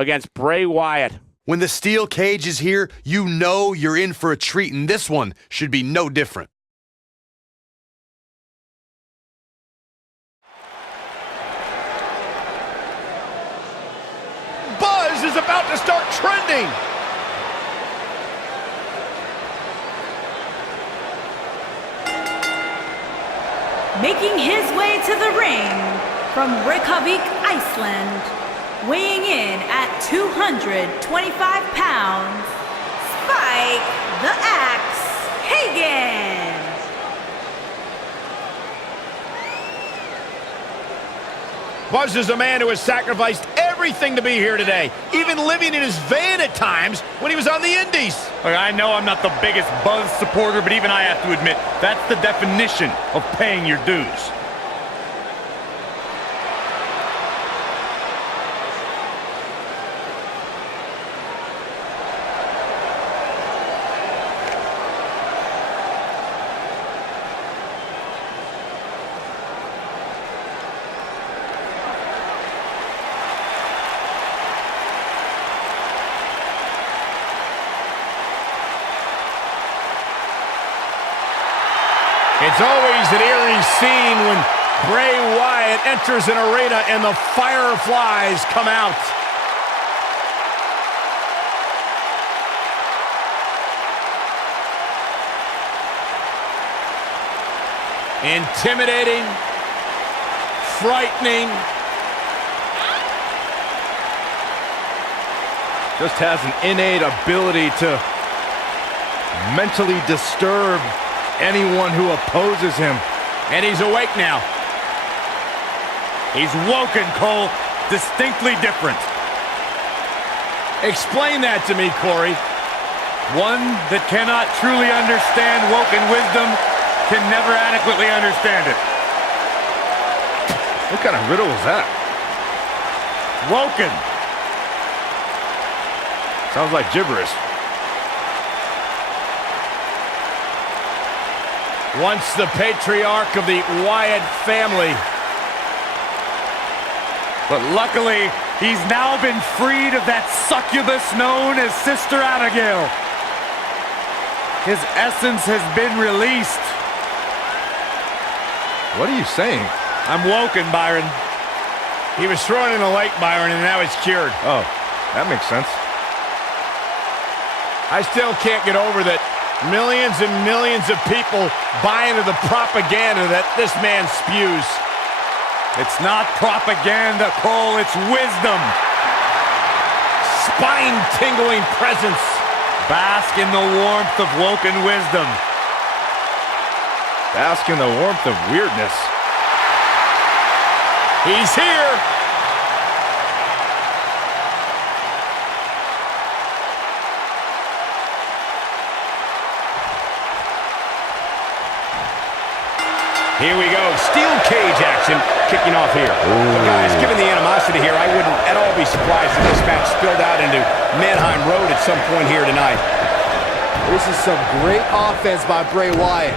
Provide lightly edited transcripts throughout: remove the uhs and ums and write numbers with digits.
against Bray Wyatt. When the steel cage is here, you know you're in for a treat, and this one should be no different. Buzz is about to start trending. Making his way to the ring from Reykjavik, Iceland, weighing in at 225 pounds, Spike the Axe Hagen. Buzz is a man who has sacrificed everything to be here today, even living in his van at times when he was on the Indies. Look, I know I'm not the biggest Buzz supporter, but even I have to admit, that's the definition of paying your dues. It's always an eerie scene when Bray Wyatt enters an arena and the fireflies come out. Intimidating, frightening. Just has an innate ability to mentally disturb anyone who opposes him. And he's awake now. He's woken, Cole. Distinctly different. Explain that to me, Corey. One that cannot truly understand woken wisdom can never adequately understand it. What kind of riddle was that? Woken. Sounds like gibberish. Once the patriarch of the Wyatt family. But luckily, he's now been freed of that succubus known as Sister Abigail. His essence has been released. What are you saying? I'm woken, Byron. He was thrown in the lake, Byron, and now he's cured. Oh, that makes sense. I still can't get over that millions and millions of people buy into the propaganda that this man spews. It's not propaganda, Cole, it's wisdom. Spine-tingling presence. Bask in the warmth of woken wisdom. Bask in the warmth of weirdness. He's here. Here we go. Steel cage action kicking off here. But guys, given the animosity here, I wouldn't at all be surprised if this match spilled out into Manheim Road at some point here tonight. This is some great offense by Bray Wyatt.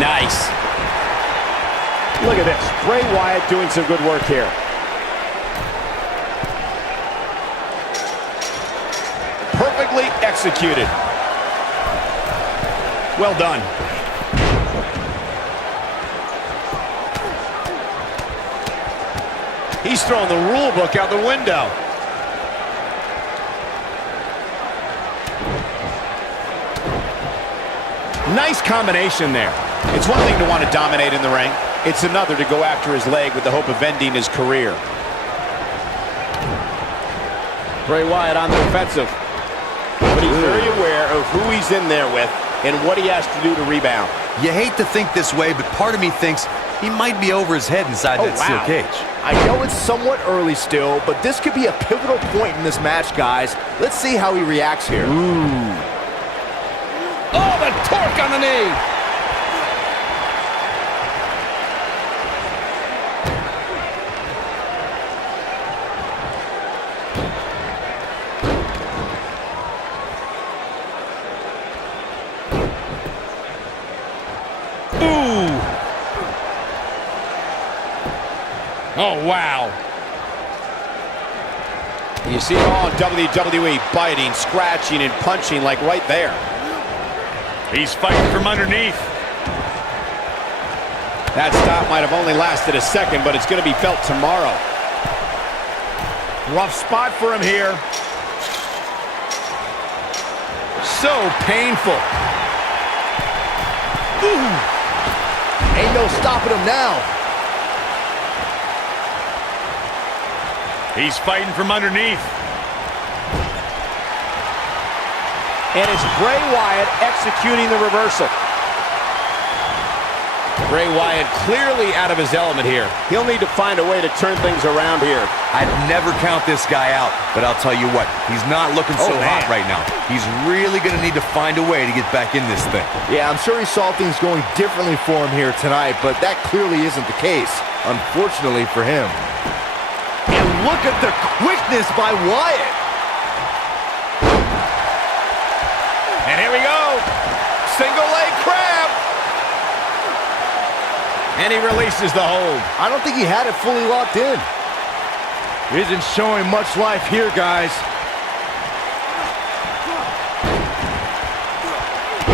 Nice. Look at this. Bray Wyatt doing some good work here. Perfectly executed. Well done. He's throwing the rule book out the window. Nice combination there. It's one thing to want to dominate in the ring. It's another to go after his leg with the hope of ending his career. Bray Wyatt on the defensive. But he's very aware of who he's in there with and what he has to do to rebound. You hate to think this way, but part of me thinks he might be over his head inside that steel cage. I know it's somewhat early still, but this could be a pivotal point in this match, guys. Let's see how he reacts here. Oh, the torque on the knee. Oh, wow. You see it all in WWE, biting, scratching, and punching like right there. He's fighting from underneath. That stop might have only lasted a second, but it's going to be felt tomorrow. Rough spot for him here. So painful. Ooh. Ain't no stopping him now. He's fighting from underneath. And it's Bray Wyatt executing the reversal. Bray Wyatt clearly out of his element here. He'll need to find a way to turn things around here. I'd never count this guy out, but I'll tell you what, he's not looking so hot right now. He's really going to need to find a way to get back in this thing. Yeah, I'm sure he saw things going differently for him here tonight, but that clearly isn't the case, unfortunately for him. And look at the quickness by Wyatt. And here we go. Single leg crab. And he releases the hold. I don't think he had it fully locked in. Isn't showing much life here, guys.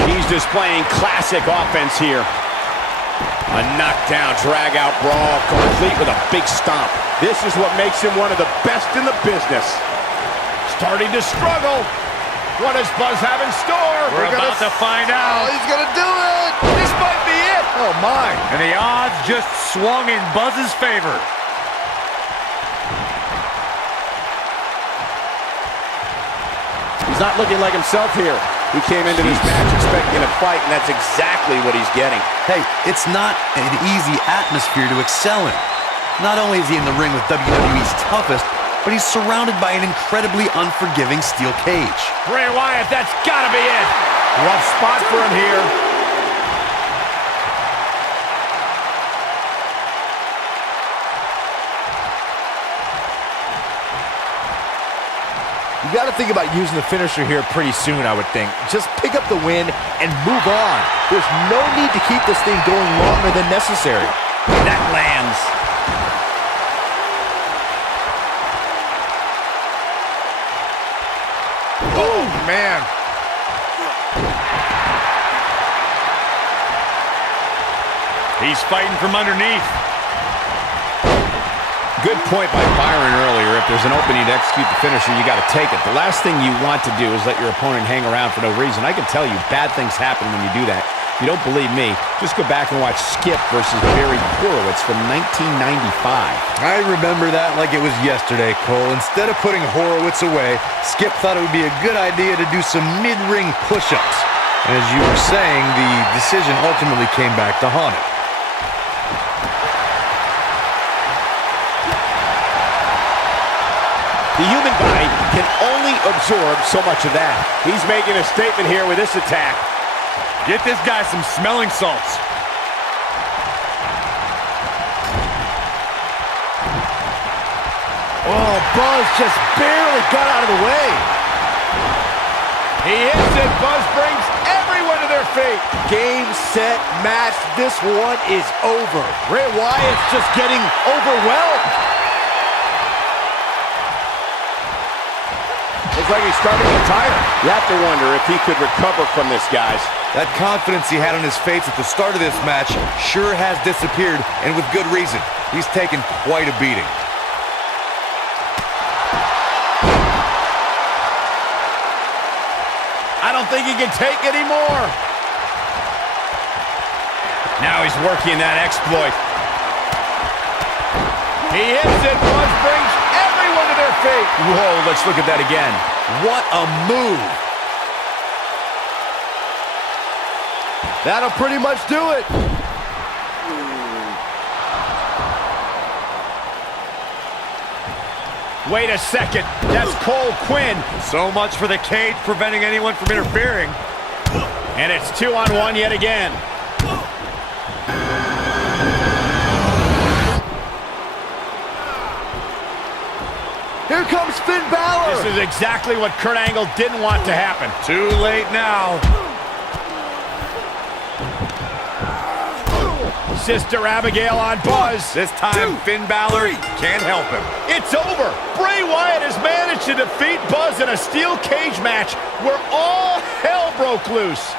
He's displaying classic offense here. A knockdown, drag-out brawl, complete with a big stomp. This is what makes him one of the best in the business. Starting to struggle. What does Buzz have in store? We're about to find out. Oh, he's gonna do it! This might be it. Oh, my. And the odds just swung in Buzz's favor. He's not looking like himself here. He came into this match expecting a fight, and that's exactly what he's getting. Hey, it's not an easy atmosphere to excel in. Not only is he in the ring with WWE's toughest, but he's surrounded by an incredibly unforgiving steel cage. Bray Wyatt, that's gotta be it. Rough spot for him here. You got to think about using the finisher here pretty soon, I would think. Just pick up the win and move on. There's no need to keep this thing going longer than necessary. That lands. Oh, man. He's fighting from underneath. Good point by Byron earlier. If there's an opening to execute the finisher, you got to take it. The last thing you want to do is let your opponent hang around for no reason. I can tell you, bad things happen when you do that. If you don't believe me, just go back and watch Skip versus Barry Horowitz from 1995. I remember that like it was yesterday, Cole. Instead of putting Horowitz away, Skip thought it would be a good idea to do some mid-ring push-ups. And as you were saying, the decision ultimately came back to haunt him. The human body can only absorb so much of that. He's making a statement here with this attack. Get this guy some smelling salts. Oh, Buzz just barely got out of the way. He hits it. Buzz brings everyone to their feet. Game, set, match. This one is over. Bray Wyatt's just getting overwhelmed. Looks like he's starting to tire. You have to wonder if he could recover from this, guys. That confidence he had on his face at the start of this match sure has disappeared, and with good reason. He's taken quite a beating. I don't think he can take any more. Now he's working that exploit. He hits it. Buzz brings everyone to their feet. Whoa, let's look at that again. What a move! That'll pretty much do it. Wait a second. That's Cole Quinn. So much for the cage preventing anyone from interfering. And it's 2-on-1 yet again. Here comes Finn Balor. This is exactly what Kurt Angle didn't want to happen. Too late now. Sister Abigail on Buzz. This time, Finn Balor can't help him. It's over. Bray Wyatt has managed to defeat Buzz in a steel cage match where all hell broke loose.